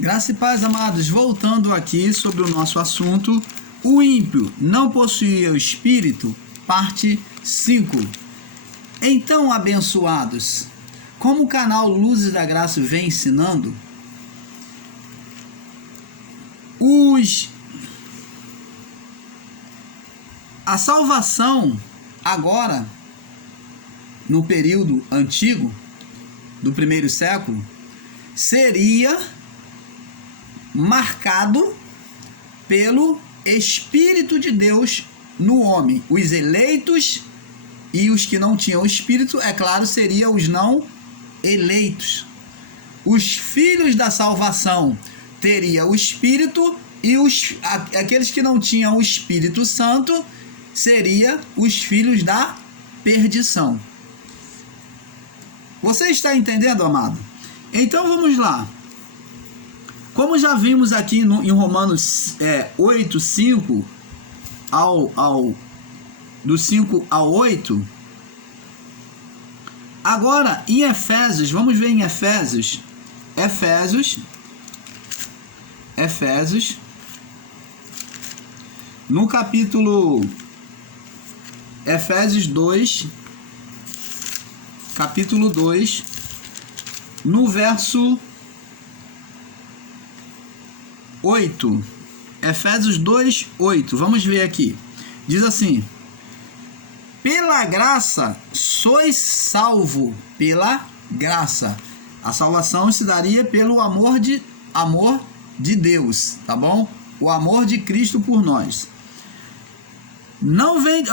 Graça e paz, amados, voltando aqui sobre o nosso assunto, o ímpio não possuía o Espírito, parte 5. Então, abençoados, como o canal Luzes da Graça vem ensinando, a salvação agora, no período antigo, do primeiro século, seria marcado pelo Espírito de Deus no homem. Os eleitos e os que não tinham Espírito, é claro, seriam os não eleitos. Os filhos da salvação teriam o Espírito e aqueles que não tinham o Espírito Santo seriam os filhos da perdição. Você está entendendo, amado? Então vamos lá. Como já vimos aqui em Romanos 8, 5, do 5 ao 8, agora em Efésios, vamos ver em Efésios, no capítulo Efésios 2, capítulo 2, no verso 8, Efésios 2, 8, vamos ver aqui, diz assim: pela graça sois salvo, pela graça. A salvação se daria pelo amor de Deus, tá bom? O amor de Cristo por nós. Não vem,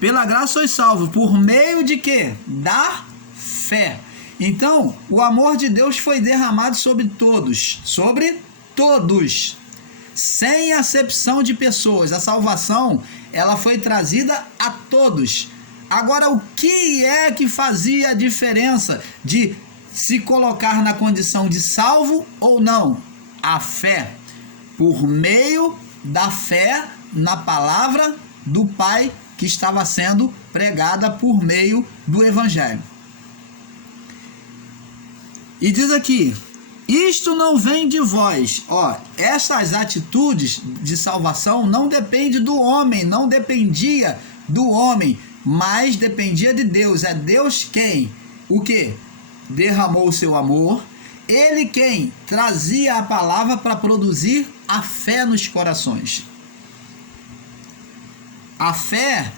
pela graça sois salvo, por meio de quê? Da fé. Então, o amor de Deus foi derramado sobre todos, sem acepção de pessoas. A salvação, ela foi trazida a todos. Agora, o que é que fazia a diferença de se colocar na condição de salvo ou não? A fé. Por meio da fé na palavra do Pai que estava sendo pregada por meio do Evangelho. E diz aqui: isto não vem de vós. Essas atitudes de salvação não dependem do homem, não dependia do homem, mas dependia de Deus. É Deus quem? O que? Derramou o seu amor. Ele quem trazia a palavra para produzir a fé nos corações. A fé,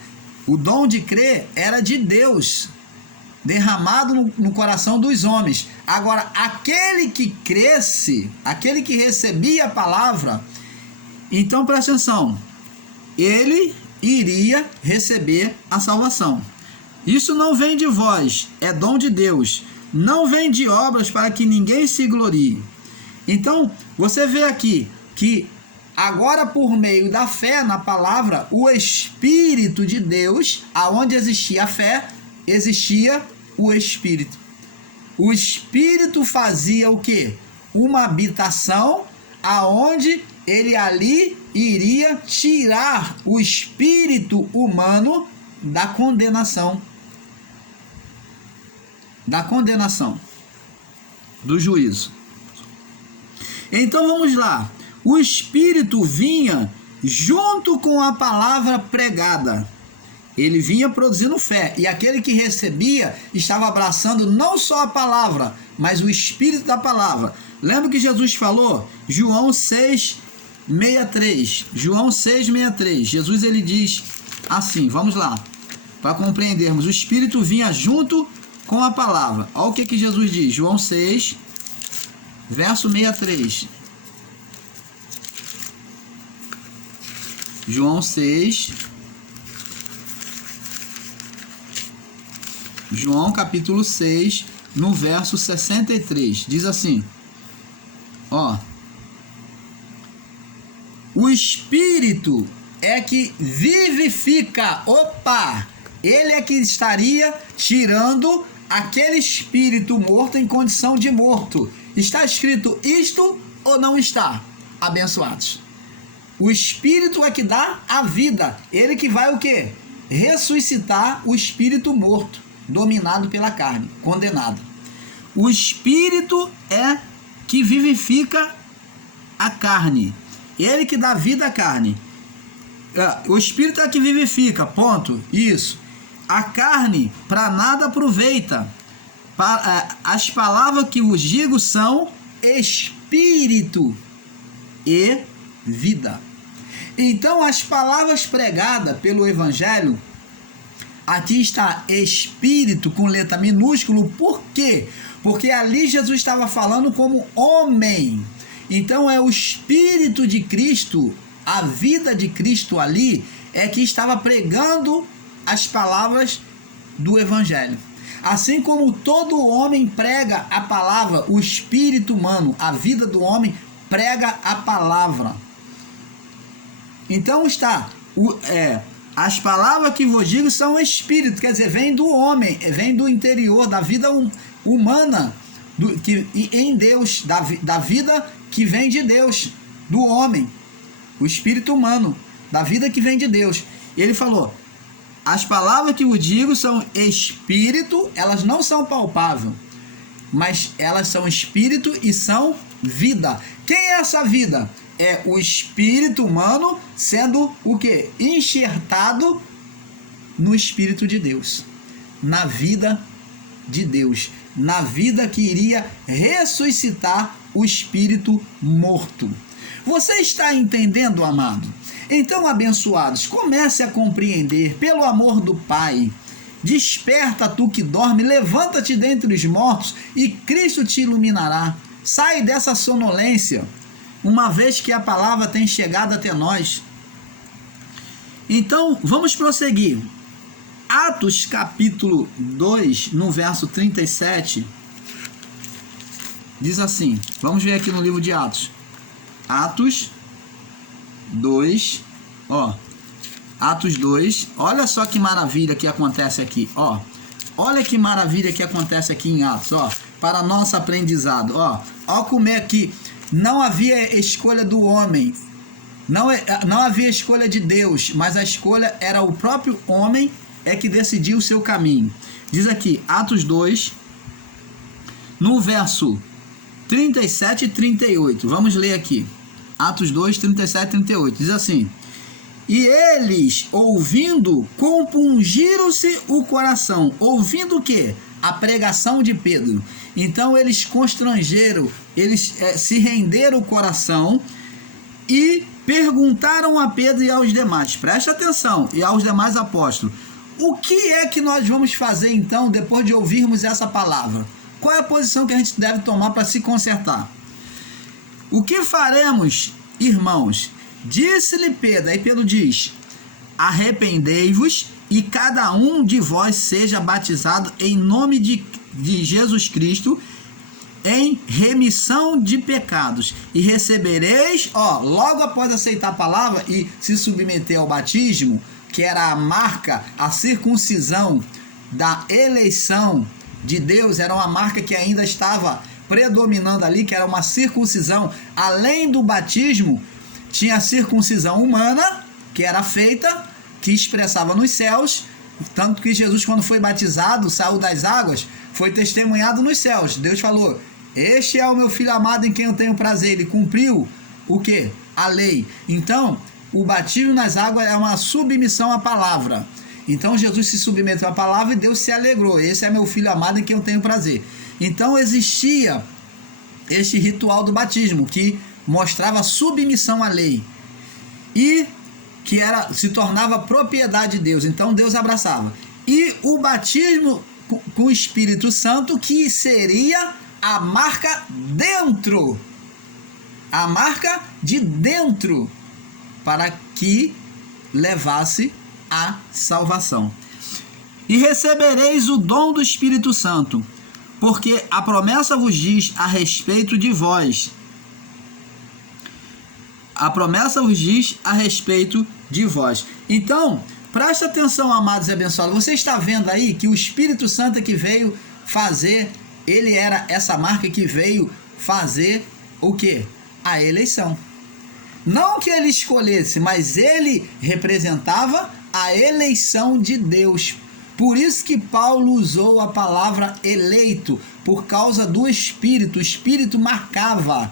o dom de crer, era de Deus, derramado no coração dos homens. Agora, aquele que cresce, aquele que recebia a palavra, então presta atenção, ele iria receber a salvação. Isso não vem de vós, é dom de Deus, não vem de obras para que ninguém se glorie. Então, você vê aqui que agora, por meio da fé na palavra, o Espírito de Deus, aonde existia a fé, existia o Espírito. O Espírito fazia o quê? Uma habitação aonde ele ali iria tirar o espírito humano da condenação. Do juízo. Então vamos lá. O Espírito vinha junto com a palavra pregada. Ele vinha produzindo fé, e aquele que recebia estava abraçando não só a palavra, mas o Espírito da palavra. Lembra que Jesus falou? João 6,63. João 6,63. Jesus, ele diz assim, vamos lá, para compreendermos. O Espírito vinha junto com a palavra. Olha o que Jesus diz. João 6, verso 63. João 6... João capítulo 6, no verso 63, diz assim, o Espírito é que vivifica, ele é que estaria tirando aquele espírito morto em condição de morto. Está escrito isto ou não está? Abençoados. O Espírito é que dá a vida, ele que vai o quê? Ressuscitar o espírito morto, dominado pela carne, condenado. O Espírito é que vivifica a carne. Ele que dá vida à carne. O Espírito é que vivifica, ponto. Isso. A carne para nada aproveita. As palavras que vos digo são espírito e vida. Então, as palavras pregadas pelo Evangelho, aqui está espírito com letra minúsculo, por quê? Porque ali Jesus estava falando como homem. Então, é o Espírito de Cristo, a vida de Cristo ali, é que estava pregando as palavras do Evangelho. Assim como todo homem prega a palavra, o espírito humano, a vida do homem, prega a palavra. Então as palavras que vos digo são espírito, quer dizer, vem do homem, vem do interior, da vida humana, em Deus, da vida que vem de Deus, do homem, o espírito humano, da vida que vem de Deus. E ele falou, as palavras que vos digo são espírito, elas não são palpáveis, mas elas são espírito e são vida. Quem é essa vida? É o espírito humano sendo o quê? Enxertado no Espírito de Deus, na vida de Deus, na vida que iria ressuscitar o espírito morto. Você está entendendo, amado? Então, abençoados, comece a compreender, pelo amor do Pai. Desperta tu que dorme, levanta-te dentre os mortos e Cristo te iluminará. Sai dessa sonolência, uma vez que a palavra tem chegado até nós. Então, vamos prosseguir. Atos capítulo 2, no verso 37, diz assim, vamos ver aqui no livro de Atos. Atos 2, Atos 2, olha só que maravilha que acontece aqui, olha que maravilha que acontece aqui em Atos, para nosso aprendizado, como é que não havia escolha do homem, não havia escolha de Deus, mas a escolha era o próprio homem que decidiu o seu caminho. Diz aqui, Atos 2, no verso 37 e 38, vamos ler aqui, Atos 2, 37 e 38, diz assim, e eles, ouvindo, compungiram-se o coração, ouvindo o quê? A pregação de Pedro. Então eles constrangeram, eles se renderam o coração e perguntaram a Pedro e aos demais, preste atenção, e aos demais apóstolos, o que é que nós vamos fazer então, depois de ouvirmos essa palavra? Qual é a posição que a gente deve tomar para se consertar? O que faremos, irmãos? Disse-lhe Pedro, aí Pedro diz, arrependei-vos e cada um de vós seja batizado em nome de Jesus Cristo em remissão de pecados e recebereis, logo após aceitar a palavra e se submeter ao batismo, que era a marca, a circuncisão da eleição de Deus, era uma marca que ainda estava predominando ali, que era uma circuncisão. Além do batismo, tinha a circuncisão humana, que era feita, que expressava nos céus, tanto que Jesus, quando foi batizado, saiu das águas, foi testemunhado nos céus. Deus falou, este é o meu filho amado em quem eu tenho prazer. Ele cumpriu o quê? A lei. Então, o batismo nas águas é uma submissão à palavra. Então, Jesus se submeteu à palavra e Deus se alegrou. Esse é meu filho amado em quem eu tenho prazer. Então, existia este ritual do batismo, que mostrava submissão à lei. E que se tornava propriedade de Deus. Então, Deus abraçava. E o batismo com o Espírito Santo, que seria a marca dentro. A marca de dentro, para que levasse a salvação. E recebereis o dom do Espírito Santo, porque a promessa vos diz a respeito de vós. A promessa vos diz a respeito de vós. Então, preste atenção, amados e abençoados. Você está vendo aí que o Espírito Santo que veio fazer, ele era essa marca que veio fazer o quê? A eleição. Não que ele escolhesse, mas ele representava a eleição de Deus. Por isso que Paulo usou a palavra eleito, por causa do Espírito. O Espírito marcava.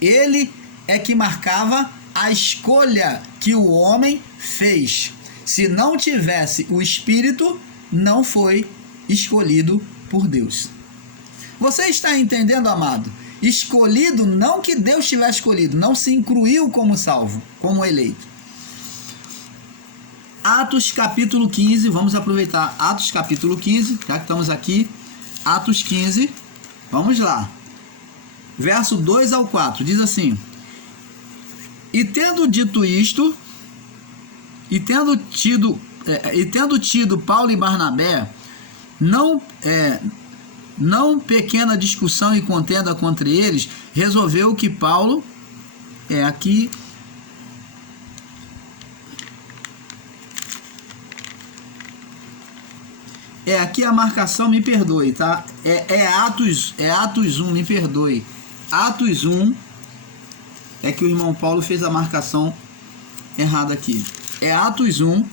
Ele é que marcava a escolha que o homem fez. Se não tivesse o Espírito, não foi escolhido por Deus. Você está entendendo, amado? Escolhido, não que Deus tivesse escolhido, não se incluiu como salvo, como eleito. Atos capítulo 15, vamos aproveitar Atos capítulo 15, já que estamos aqui. Atos 15, vamos lá. Verso 2 ao 4, diz assim: E tendo dito isto, e tendo tido Paulo e Barnabé, não pequena discussão e contenda contra eles, resolveu que Paulo, aqui a marcação, me perdoe, tá? Atos 1, me perdoe. Atos 1, é que o irmão Paulo fez a marcação errada aqui. É Atos 1,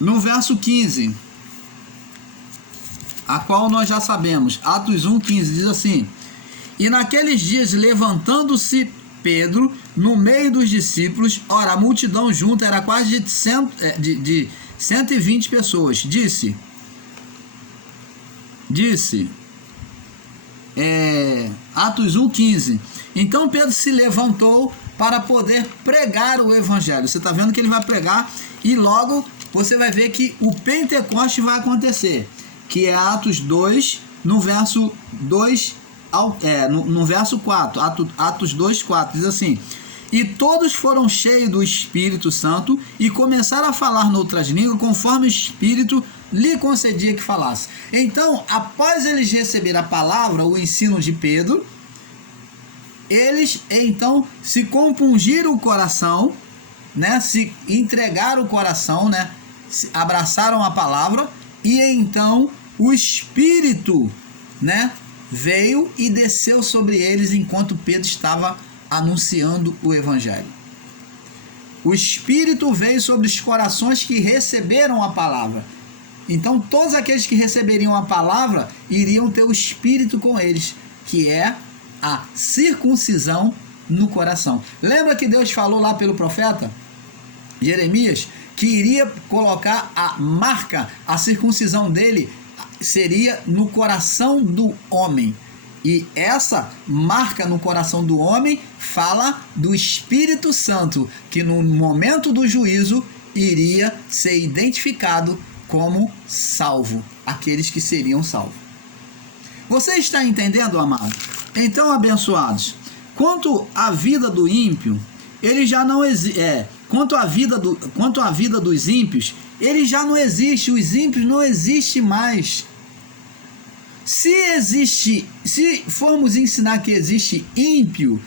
no verso 15, a qual nós já sabemos. Atos 1, 15, diz assim: E naqueles dias, levantando-se Pedro, no meio dos discípulos, ora, a multidão junta era quase de 120 pessoas, disse, Atos 1, 15, então Pedro se levantou para poder pregar o evangelho. Você está vendo que ele vai pregar, e logo você vai ver que o Pentecoste vai acontecer, que é Atos 2, no verso 2 no verso 4, Atos 2, 4, diz assim: E todos foram cheios do Espírito Santo e começaram a falar noutras línguas, conforme o Espírito lhe concedia que falasse. Então, após eles receberem a palavra, o ensino de Pedro, eles então se compungiram o coração, né? Se entregaram o coração, né? Abraçaram a palavra, e então o Espírito, né, veio e desceu sobre eles enquanto Pedro estava anunciando o evangelho. O Espírito veio sobre os corações que receberam a palavra. Então todos aqueles que receberiam a palavra iriam ter o Espírito com eles, que é a circuncisão no coração. Lembra que Deus falou lá pelo profeta Jeremias que iria colocar a marca, a circuncisão dele seria no coração do homem. E essa marca no coração do homem fala do Espírito Santo, que no momento do juízo iria ser identificado como salvo, aqueles que seriam salvos. Você está entendendo, amado? Então, abençoados, quanto à vida do ímpio, ele já não existe. Quanto à vida dos ímpios, ele já não existe. Os ímpios não existem mais. Se formos ensinar que existe ímpio,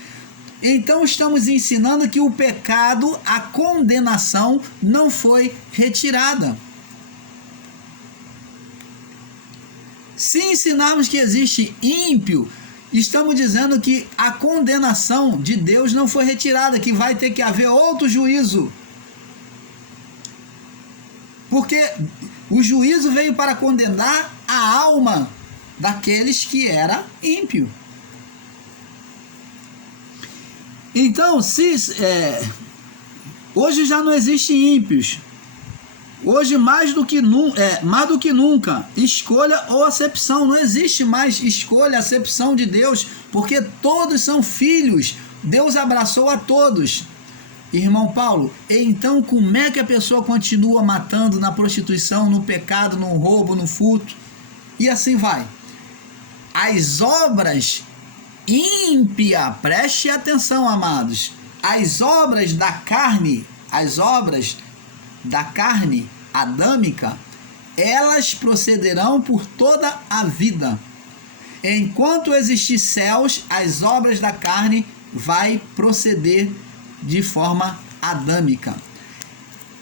então estamos ensinando que o pecado, a condenação, não foi retirada. Se ensinarmos que existe ímpio, estamos dizendo que a condenação de Deus não foi retirada, que vai ter que haver outro juízo. Porque o juízo veio para condenar a alma daqueles que era ímpio. Então, hoje já não existe ímpios. Hoje, mais do que nunca, escolha ou acepção. Não existe mais escolha, acepção de Deus, porque todos são filhos. Deus abraçou a todos. Irmão Paulo, então como é que a pessoa continua matando na prostituição, no pecado, no roubo, no furto? E assim vai. As obras ímpias, preste atenção, amados, as obras da carne adâmica, elas procederão por toda a vida. Enquanto existir céus, as obras da carne vai proceder de forma adâmica.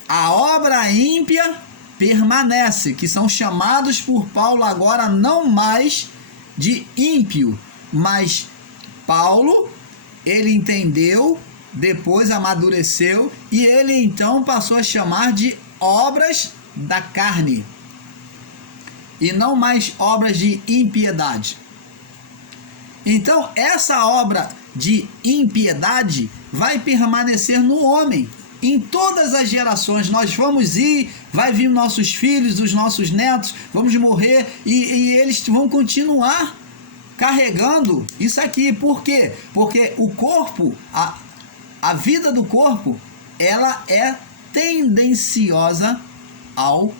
A obra ímpia permanece, que são chamados por Paulo agora não mais de ímpio, mas Paulo, ele entendeu, depois amadureceu, e ele então passou a chamar de obras da carne. e não mais obras de impiedade. Então, essa obra de impiedade vai permanecer no homem. Em todas as gerações nós vamos ir, vai vir nossos filhos, os nossos netos, vamos morrer e eles vão continuar carregando isso aqui. Por quê? Porque o corpo, a vida do corpo, ela é tendenciosa ao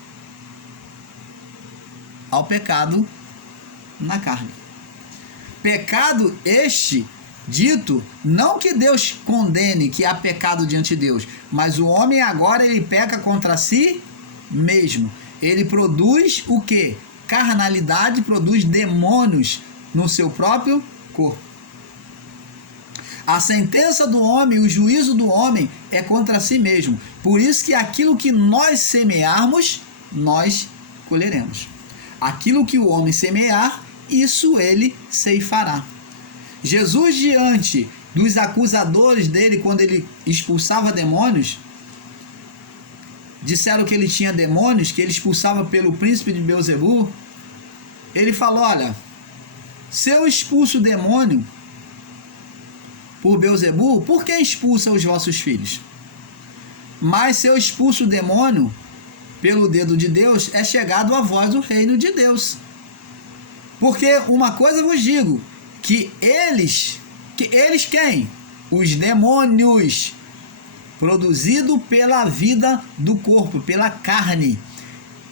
pecado na carne. Pecado este dito, não que Deus condene que há pecado diante de Deus, mas o homem agora ele peca contra si mesmo. Ele produz o quê? Carnalidade, produz demônios no seu próprio corpo. A sentença do homem, o juízo do homem é contra si mesmo. Por isso que aquilo que nós semearmos, nós colheremos. Aquilo que o homem semear, isso ele ceifará. Jesus, diante dos acusadores dele, quando ele expulsava demônios, disseram que ele tinha demônios, que ele expulsava pelo príncipe de Beelzebu, ele falou, olha, se eu expulso o demônio por Beelzebu, por que expulsa os vossos filhos? Mas se eu expulso o demônio pelo dedo de Deus, é chegado a vós o reino de Deus. Porque uma coisa vos digo, que eles quem? Os demônios, produzido pela vida do corpo, pela carne,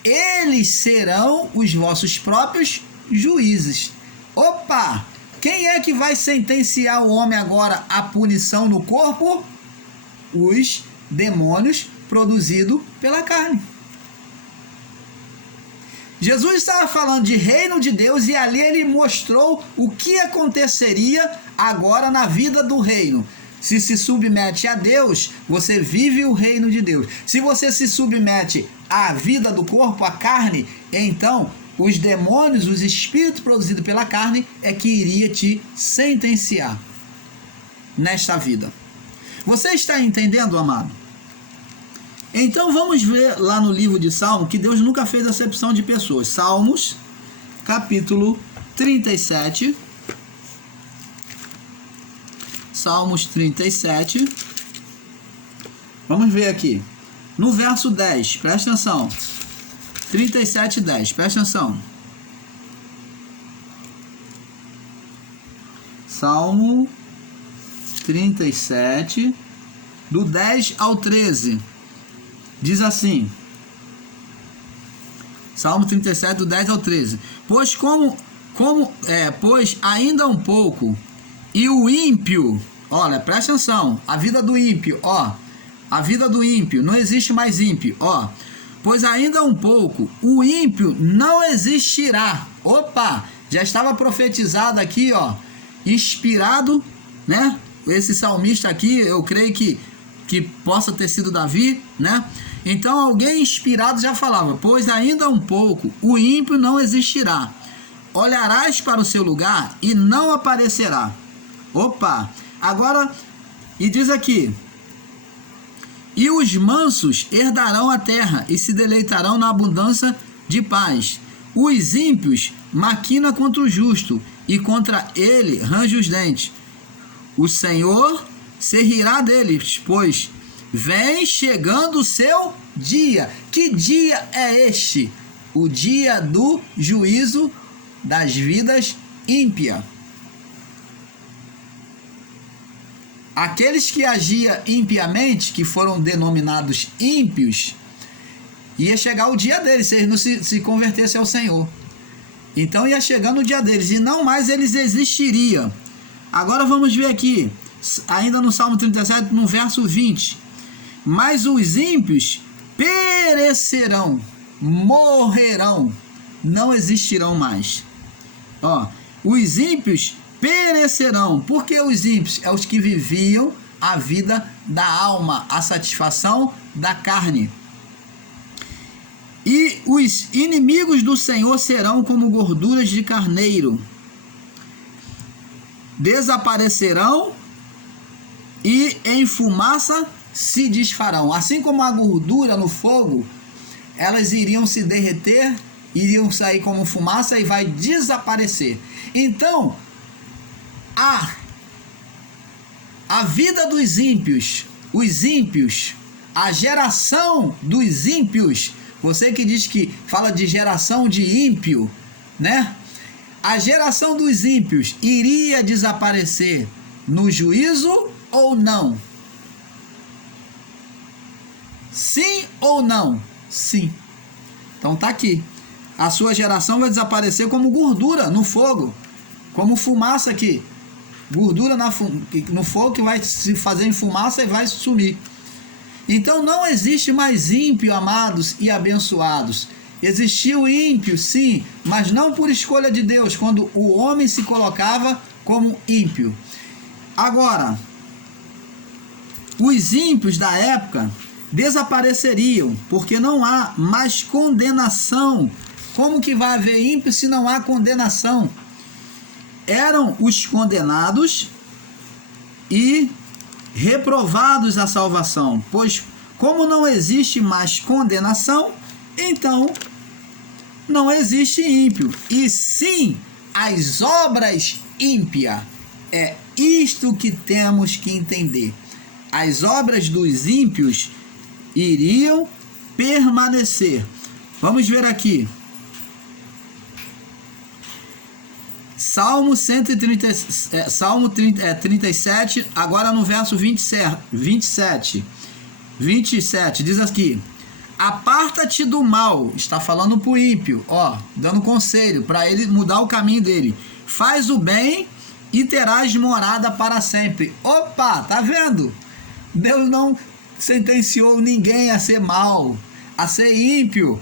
eles serão os vossos próprios juízes. Opa! Quem é que vai sentenciar o homem agora à punição no corpo? Os demônios produzidos pela carne. Jesus estava falando de reino de Deus e ali ele mostrou o que aconteceria agora na vida do reino. Se submete a Deus, você vive o reino de Deus. Se você se submete à vida do corpo, à carne, então os demônios, os espíritos produzidos pela carne é que iria te sentenciar nesta vida. Você está entendendo, amado? Então vamos ver lá no livro de Salmos que Deus nunca fez acepção de pessoas. Salmos, capítulo 37. Salmos 37. Vamos ver aqui. No verso 10, presta atenção. 37, 10, presta atenção. Salmo 37, do 10 ao 13. Diz assim, Salmo 37, do 10 ao 13. Pois pois ainda um pouco, e o ímpio, olha, presta atenção, a vida do ímpio, a vida do ímpio, não existe mais ímpio, pois ainda um pouco, o ímpio não existirá. Opa, já estava profetizado aqui, inspirado, né? Esse salmista aqui, eu creio que possa ter sido Davi, né? Então alguém inspirado já falava, pois ainda um pouco, o ímpio não existirá. Olharás para o seu lugar e não aparecerá. Opa, agora, e diz aqui, e os mansos herdarão a terra e se deleitarão na abundância de paz. Os ímpios maquinam contra o justo e contra ele range os dentes. O Senhor se rirá deles, pois vem chegando o seu dia. Que dia é este? O dia do juízo das vidas ímpias. Aqueles que agiam impiamente, que foram denominados ímpios, ia chegar o dia deles, se eles não se convertessem ao Senhor. Então ia chegando o dia deles, e não mais eles existiriam. Agora vamos ver aqui, ainda no Salmo 37, no verso 20. Mas os ímpios perecerão, morrerão, não existirão mais. Os ímpios perecerão. Por que os ímpios? É os que viviam a vida da alma, a satisfação da carne. E os inimigos do Senhor serão como gorduras de carneiro. Desaparecerão e em fumaça se desfarão. Assim como a gordura no fogo, elas iriam se derreter iriam sair como fumaça e vai desaparecer. Então, a vida dos ímpios, os ímpios, a geração dos ímpios, você que diz que fala de geração de ímpio, né? A geração dos ímpios iria desaparecer no juízo ou não? Sim ou não? Sim. Então tá aqui. A sua geração vai desaparecer como gordura no fogo, como fumaça aqui. Gordura no fogo que vai se fazer em fumaça e vai sumir. Então não existe mais ímpio, amados e abençoados. Existiu ímpio, sim, mas não por escolha de Deus, quando o homem se colocava como ímpio. Agora, os ímpios da época desapareceriam, porque não há mais condenação. Como que vai haver ímpio se não há condenação? Eram os condenados e reprovados a salvação, pois como não existe mais condenação, então não existe ímpio, e sim as obras ímpias. É isto que temos que entender. As obras dos ímpios iriam permanecer. Vamos ver aqui. Salmo 37, agora no verso 27, diz aqui: aparta-te do mal, está falando para o ímpio, dando conselho para ele mudar o caminho dele. Faz o bem e terás morada para sempre. Opa, tá vendo? Deus não sentenciou ninguém a ser mal, a ser ímpio.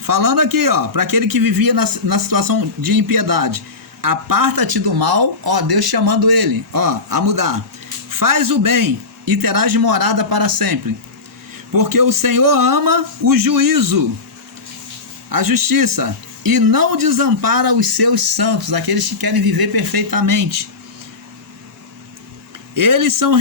Falando aqui, para aquele que vivia na situação de impiedade. Aparta-te do mal, Deus chamando ele, a mudar. Faz o bem e terás morada para sempre. Porque o Senhor ama o juízo, a justiça, e não desampara os seus santos, aqueles que querem viver perfeitamente. Eles são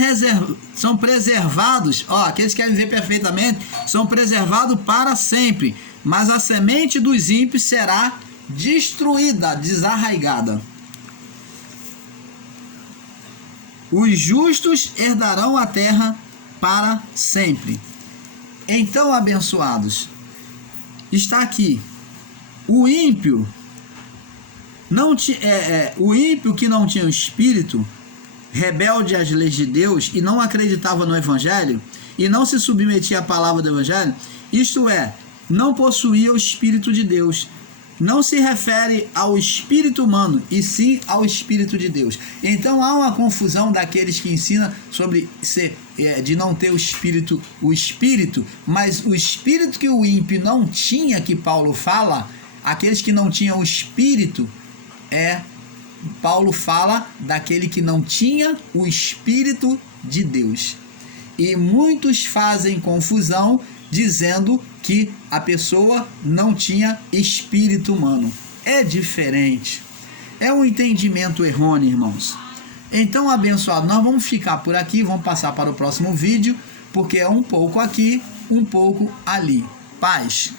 preservados, aqueles que querem viver perfeitamente, são preservados para sempre, mas a semente dos ímpios será destruída, desarraigada. Os justos herdarão a terra para sempre. Então, abençoados, está aqui o ímpio o ímpio que não tinha o espírito, rebelde às leis de Deus e não acreditava no evangelho e não se submetia à palavra do evangelho, isto é, não possuía o espírito de Deus. Não se refere ao espírito humano, e sim ao espírito de Deus. Então há uma confusão daqueles que ensinam sobre de não ter o espírito, mas o espírito que o ímpio não tinha, que Paulo fala, aqueles que não tinham o espírito, Paulo fala daquele que não tinha o espírito de Deus. E muitos fazem confusão dizendo que a pessoa não tinha espírito humano. É diferente. É um entendimento errôneo, irmãos. Então, abençoado, nós vamos ficar por aqui, vamos passar para o próximo vídeo, porque é um pouco aqui, um pouco ali. Paz.